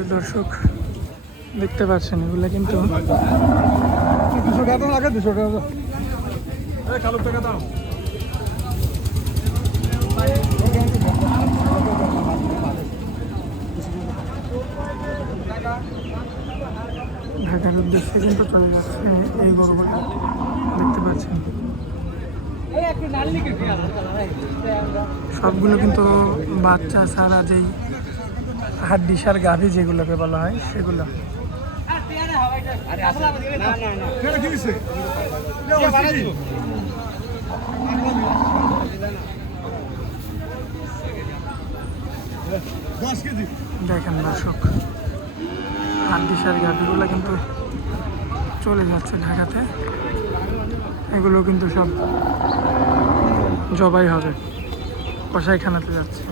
যে দর্শক দেখতে পাচ্ছেন এগুলো কিন্তু ঢাকার উদ্দেশ্যে কিন্তু চলে যাচ্ছে এই গরুগুলো দেখতে পাচ্ছেন। সবগুলো কিন্তু বাচ্চা ছাড়া যেই হাড্ডিসার গাভী যেগুলোকে বলা হয় সেগুলো। দেখেন দর্শক হাড্ডিসার গাভীগুলো কিন্তু চলে যাচ্ছে ঢাকাতে। এগুলো কিন্তু সব জবাই হবে, কসাইখানাতে যাচ্ছে।